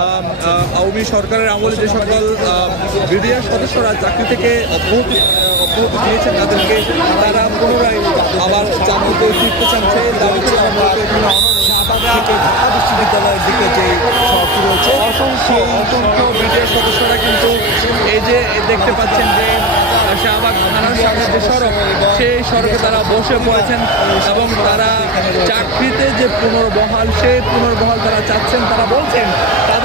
আওয়ামী সরকারের আমলে যে সকল বিডিআর সদস্যরা চাকরি থেকে অব্যাহতি আহ, অব্যাহতি দিয়েছেন তাদেরকে তারা পুনরায় আবার চাকরিতে ফিরতে চান সেই দাবিতে ঢাকা বিশ্ববিদ্যালয়ের দিকে যে সড়কটি রয়েছে অসংখ্য অসংখ্য বিডিআর সদস্যরা কিন্তু এই যে দেখতে পাচ্ছেন যে শাহবাগ থানার সামনে যে সড়ক সেই সড়কে তারা বসে পড়েছেন এবং তারা চাকরিতে যে পুনর্বহাল সেই পুনর্বহাল তারা চাচ্ছেন তারা বলছেন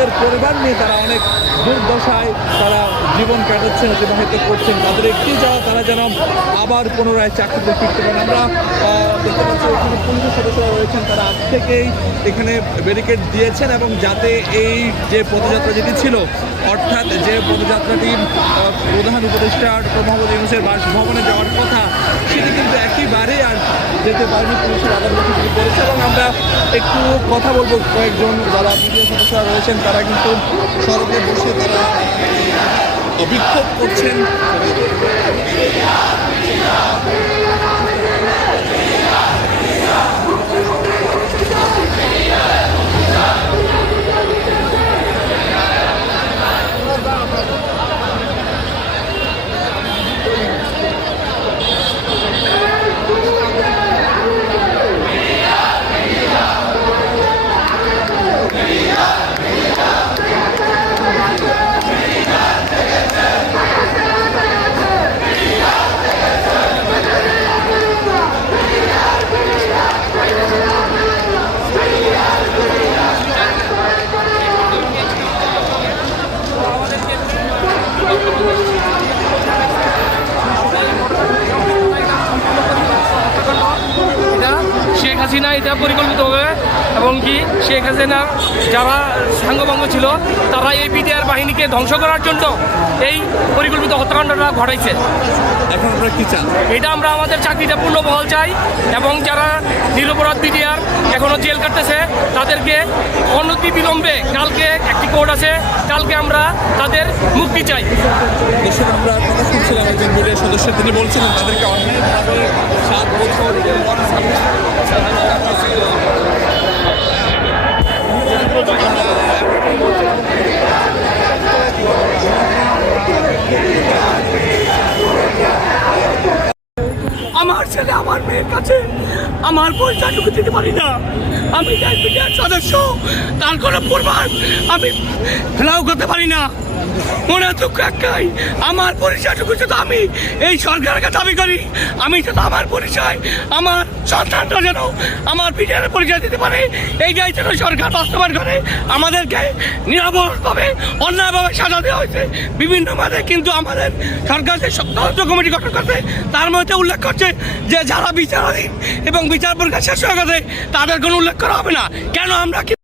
তাদের পরিবার নিয়ে তারা অনেক দুর্দশায় তারা জীবন কাটাচ্ছেন, অতিবাহিত করছেন। তাদের একটি যাওয়া, তারা যেন আবার পুনরায় চাকরিতে ফিরতে পারেন। আমরা দেখতে পাচ্ছি এখানে পুলিশের সদস্যরা রয়েছেন। তারা আজ থেকেই এখানে ব্যারিকেড দিয়েছেন এবং যাতে এই যে পদযাত্রা যেটি ছিল, অর্থাৎ যে পদযাত্রাটি প্রধান উপদেষ্টা ডক্টর মোহাম্মদ ইউনুসের বাসভবনে যাওয়ার কথা, সেটি কিন্তু যেতে পারেনি পুলিশের আদালতে করেছে এবং আমরা একটু কথা বলব কয়েকজন যারা বিডিও সদস্যরা রয়েছেন তারা কিন্তু সড়কে বসে তারা আহ, বিক্ষোভ করছেন। এটা শেখ হাসিনা এটা পরিকল্পিতভাবে এবং কি শেখ হাসিনা যারা সাঙ্গভঙ্গ ছিল তারা এই বিডিআর বাহিনীকে ধ্বংস করার জন্য এই পরিকল্পিত হত্যাকাণ্ডটা ঘটাইছে। এখন আমরা কি চান? এটা আমরা আমাদের চাকরিটা পূর্ণ বহাল চাই এবং যারা নিরপরাধ বিডিআর এখনও জেল কাটতেছে তাদেরকে অনতি বিলম্বে কালকে একটি কোর্ট আছে কালকে আমরা তাদের মুক্তি চাই। দেশের আমরা কথা শুনছিলাম একজন মিডিয়া সদস্য তিনি বলছিলেন তাদেরকে অন্যায়ভাবে সাত বছর ছেলে আমার মেয়ের কাছে আমার পয়সাটুকু দিতে পারি না। আমি ডায়াবেটিস সদস্য, তার কোনো পরিবার আমি ফেলাও করতে পারি না। মনে দুঃখ একটাই, আমার পরিচয়টুকু যদি আমি, এই সরকারকে দাবি করি। আমি যদি আমার পরিচয়, আমার সন্তানটা যেন আমার পিতার পরিচয় দিতে পারে, এইটাই যেন সরকার বাস্তবায়ন করে। আমাদেরকে নিরাপদভাবে অন্যায়ভাবে সাজা দেওয়া হয়েছে। বিভিন্ন মাঝে কিন্তু আমাদের সরকার যে তদন্ত কমিটি গঠন করছে, তার মধ্যে উল্লেখ করছে যে যারা বিচারাধীন এবং বিচার পরীক্ষা শেষ হয়ে গেছে তাদের কোনো উল্লেখ করা হবে না। কেন আমরা কি